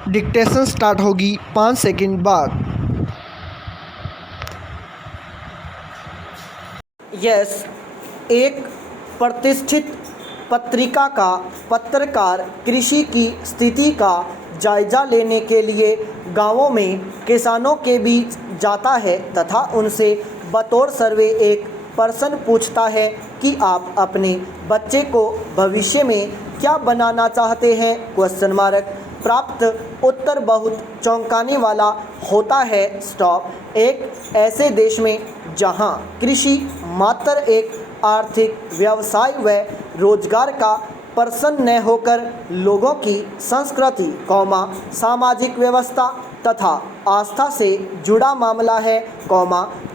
Dictation start होगी 5 second बाद। Yes, एक प्रतिष्ठित पत्रिका का पत्रकार कृषि की स्थिति का जायजा लेने के लिए गांवों में किसानों के बीच जाता है तथा उनसे बतौर सर्वे एक प्रश्न पूछता है कि आप अपने बच्चे को भविष्य में क्या बनाना चाहते हैं? Question mark. प्राप्त उत्तर बहुत चौंकाने वाला होता है। स्टॉप। एक ऐसे देश में जहां कृषि मात्र एक आर्थिक व्यवसाय व रोजगार का प्रश्न न होकर लोगों की संस्कृति, सामाजिक व्यवस्था तथा आस्था से जुड़ा मामला है,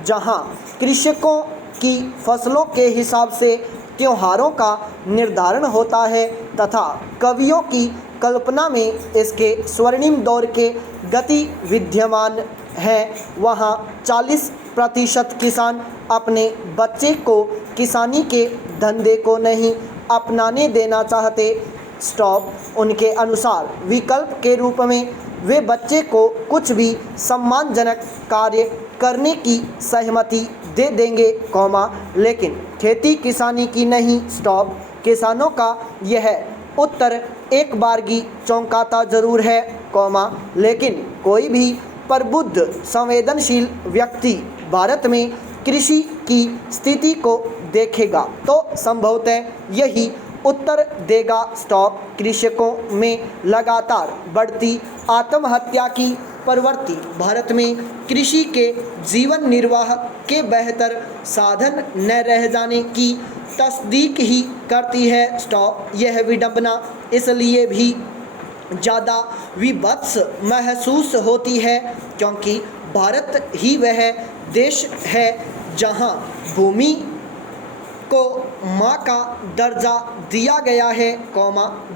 जहां कृषकों की फसलों के हिसाब से त्योहारों का निर्धारण होता है तथा कवियों की कल्पना में इसके स्वर्णिम दौर के गति विद्यमान हैं, वहाँ 40% किसान अपने बच्चे को किसानी के धंधे को नहीं अपनाने देना चाहते। स्टॉप। उनके अनुसार विकल्प के रूप में वे बच्चे को कुछ भी सम्मानजनक कार्य करने की सहमति दे देंगे, लेकिन खेती किसानी की नहीं। स्टॉप। किसानों का यह उत्तर एक बारगी चौंकाता जरूर है, लेकिन कोई भी प्रबुद्ध संवेदनशील व्यक्ति भारत में कृषि की स्थिति को देखेगा तो संभवतः यही उत्तर देगा। स्टॉप। कृषकों में लगातार बढ़ती आत्महत्या की प्रवृत्ति भारत में कृषि के जीवन निर्वाह के बेहतर साधन न रह जाने की तस्दीक ही करती है। स्टॉप। यह विडंबना इसलिए भी ज़्यादा विभत्स महसूस होती है क्योंकि भारत ही वह देश है जहां भूमि को माँ का दर्जा दिया गया है,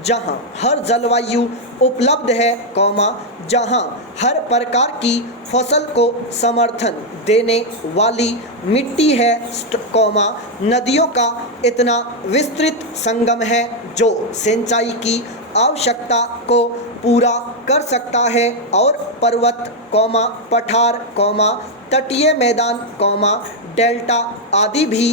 जहां हर जलवायु उपलब्ध है, जहां हर प्रकार की फसल को समर्थन देने वाली मिट्टी है, नदियों का इतना विस्तृत संगम है जो सिंचाई की आवश्यकता को पूरा कर सकता है और पर्वत, पठार, तटीय मैदान, डेल्टा आदि भी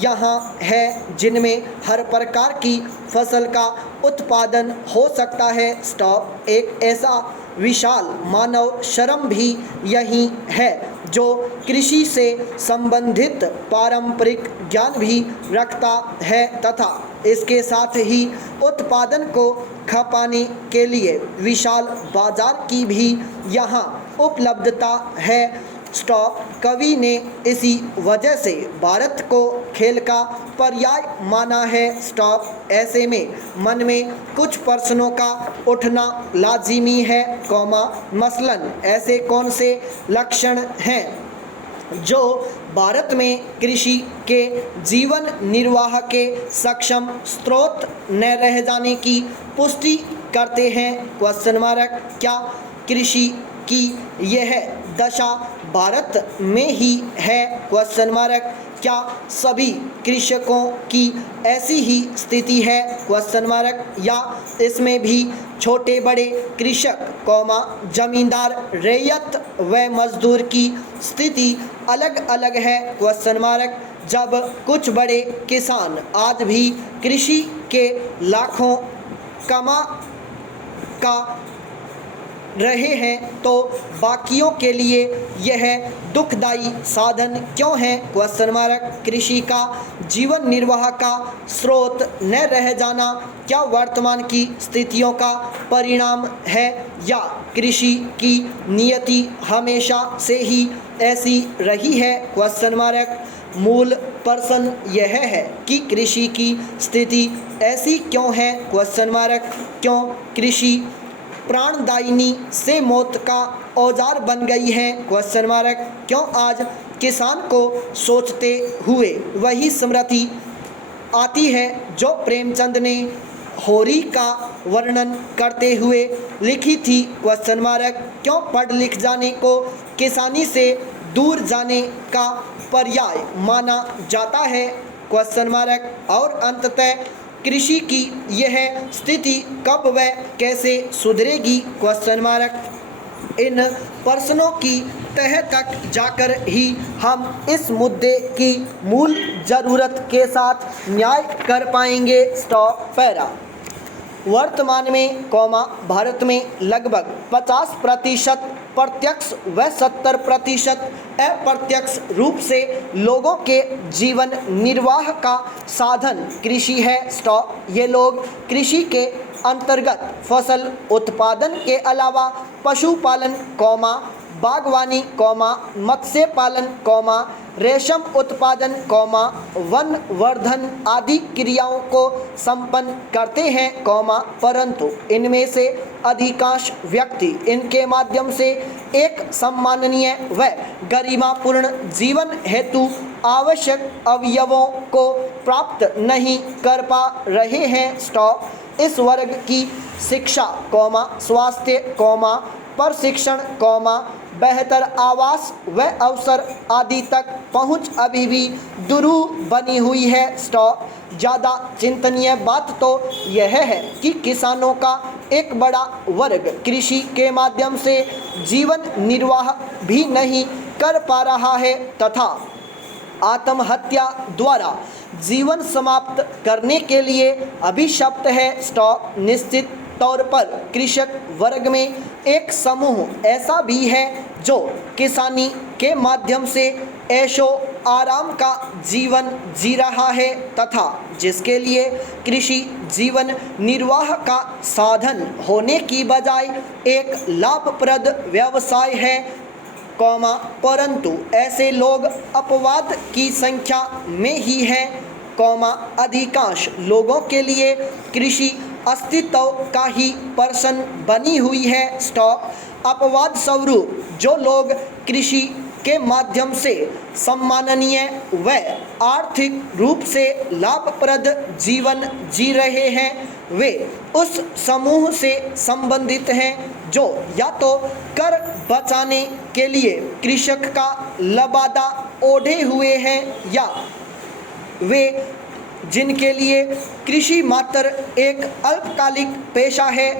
यहाँ है जिनमें हर प्रकार की फसल का उत्पादन हो सकता है। स्टॉप। एक ऐसा विशाल मानव श्रम भी यही है जो कृषि से संबंधित पारंपरिक ज्ञान भी रखता है तथा इसके साथ ही उत्पादन को खपाने के लिए विशाल बाजार की भी यहाँ उपलब्धता है। स्टॉप। कवि ने इसी वजह से भारत को खेल का पर्याय माना है। स्टॉप। ऐसे में मन में कुछ प्रश्नों का उठना लाजिमी है, मसलन ऐसे कौन से लक्षण हैं जो भारत में कृषि के जीवन निर्वाह के सक्षम स्रोत न रह जाने की पुष्टि करते हैं? Question mark. क्या कृषि की यह दशा भारत में ही है? Question mark. क्या सभी कृषकों की ऐसी ही स्थिति है? Question mark. या इसमें भी छोटे बड़े कृषक, जमींदार, रैयत व मजदूर की स्थिति अलग अलग है? Question mark. जब कुछ बड़े किसान आज भी कृषि के लाखों कमा का रहे हैं तो बाकियों के लिए यह दुखदाई साधन क्यों है? Question mark. कृषि का जीवन निर्वाह का स्रोत न रह जाना क्या वर्तमान की स्थितियों का परिणाम है या कृषि की नियति हमेशा से ही ऐसी रही है? Question mark. मूल प्रश्न यह है कि कृषि की स्थिति ऐसी क्यों है? Question mark. क्यों कृषि प्राणदायिनी से मौत का औजार बन गई है? Question mark. क्यों आज किसान को सोचते हुए वही स्मृति आती है जो प्रेमचंद ने होरी का वर्णन करते हुए लिखी थी? Question mark. क्यों पढ़ लिख जाने को किसानी से दूर जाने का पर्याय माना जाता है? Question mark. और अंततः कृषि की यह स्थिति कब व कैसे सुधरेगी? इन प्रश्नों की तह तक जाकर ही हम इस मुद्दे की मूल ज़रूरत के साथ न्याय कर पाएंगे। पैरा वर्तमान में भारत में लगभग 50% प्रत्यक्ष व 70% अप्रत्यक्ष रूप से लोगों के जीवन निर्वाह का साधन कृषि है। ये लोग कृषि के अंतर्गत फसल उत्पादन के अलावा पशुपालन, बागवानी, मत्स्य पालन, रेशम उत्पादन, वन वर्धन आदि क्रियाओं को संपन्न करते हैं, परंतु इनमें से अधिकांश व्यक्ति इनके माध्यम से एक सम्माननीय व गरिमापूर्ण जीवन हेतु आवश्यक अवयवों को प्राप्त नहीं कर पा रहे हैं। इस वर्ग की शिक्षा, स्वास्थ्य, प्रशिक्षण, बेहतर आवास व अवसर आदि तक पहुंच अभी भी दुरूह बनी हुई है। ज़्यादा चिंतनीय बात तो यह है कि किसानों का एक बड़ा वर्ग कृषि के माध्यम से जीवन निर्वाह भी नहीं कर पा रहा है तथा आत्महत्या द्वारा जीवन समाप्त करने के लिए अभिशप्त है। निश्चित तौर पर कृषक वर्ग में एक समूह ऐसा भी है जो किसानी के माध्यम से ऐशो आराम का जीवन जी रहा है तथा जिसके लिए कृषि जीवन निर्वाह का साधन होने की बजाय एक लाभप्रद व्यवसाय है, परंतु ऐसे लोग अपवाद की संख्या में ही हैं, अधिकांश लोगों के लिए कृषि अस्तित्व का ही प्रश्न बनी हुई है। अपवाद स्वरूप जो लोग कृषि के माध्यम से सम्माननीय व आर्थिक रूप से लाभप्रद जीवन जी रहे हैं वे उस समूह से संबंधित हैं जो या तो कर बचाने के लिए कृषक का लबादा ओढ़े हुए हैं या वे जिनके लिए कृषि मात्र एक अल्पकालिक पेशा है।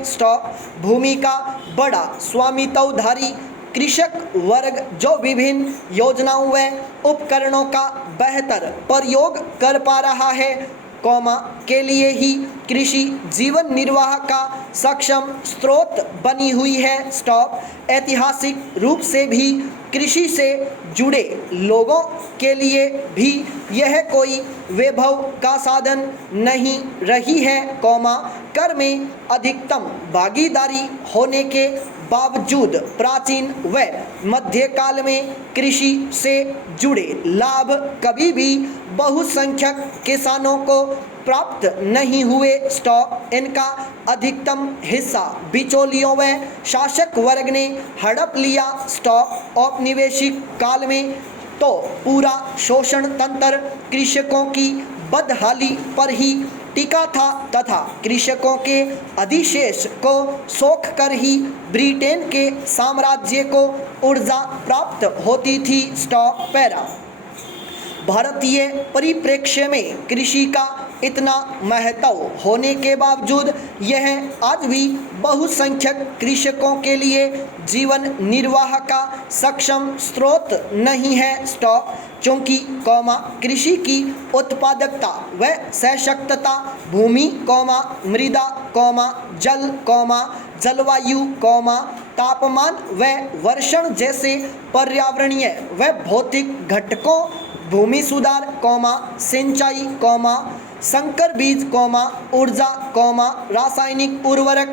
भूमि का बड़ा स्वामित्वधारी कृषक वर्ग जो विभिन्न योजनाओं व उपकरणों का बेहतर प्रयोग कर पा रहा है, के लिए ही कृषि जीवन निर्वाह का सक्षम स्रोत बनी हुई है। ऐतिहासिक रूप से भी कृषि से जुड़े लोगों के लिए भी यह कोई वैभव का साधन नहीं रही है, कर में अधिकतम भागीदारी होने के बावजूद प्राचीन व मध्यकाल में कृषि से जुड़े लाभ कभी भी बहुसंख्यक किसानों को प्राप्त नहीं हुए। इनका अधिकतम हिस्सा बिचौलियों व शासक वर्ग ने हड़प लिया। औपनिवेशिक काल में तो पूरा शोषण तंत्र कृषकों की बदहाली पर ही टिका था तथा कृषकों के अधिशेष को सोख कर ही ब्रिटेन के साम्राज्य को ऊर्जा प्राप्त होती थी। पैरा भारतीय परिप्रेक्ष्य में कृषि का इतना महत्व होने के बावजूद यह आज भी बहुसंख्यक कृषकों के लिए जीवन निर्वाह का सक्षम स्रोत नहीं है। चूँकि कृषि की उत्पादकता व सशक्तता भूमि, मृदा, जल, जलवायु, तापमान व वर्षण जैसे पर्यावरणीय व भौतिक घटकों, भूमि सुधार, सिंचाई, संकर बीज, ऊर्जा, रासायनिक उर्वरक,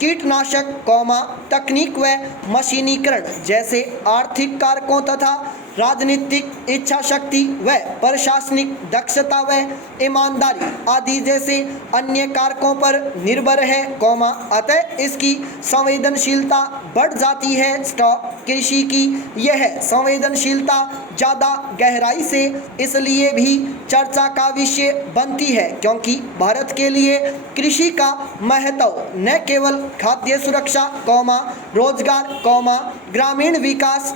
कीटनाशक, तकनीक व मशीनीकरण जैसे आर्थिक कारकों तथा राजनीतिक इच्छा शक्ति व प्रशासनिक दक्षता व ईमानदारी आदि जैसे अन्य कारकों पर निर्भर है, अतः इसकी संवेदनशीलता बढ़ जाती है। कृषि की यह संवेदनशीलता ज़्यादा गहराई से इसलिए भी चर्चा का विषय बनती है क्योंकि भारत के लिए कृषि का महत्व न केवल खाद्य सुरक्षा, रोजगार, ग्रामीण विकास,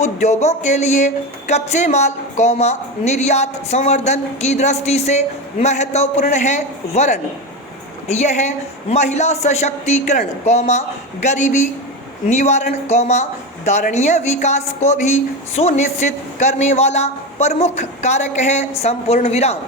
उद्योगों के लिए कच्चे माल कौमा निर्यात संवर्धन की दृष्टि से महत्वपूर्ण है, वरन यह महिला सशक्तिकरण कौमा गरीबी निवारण कौमा धारणीय विकास को भी सुनिश्चित करने वाला प्रमुख कारक है। संपूर्ण विराम।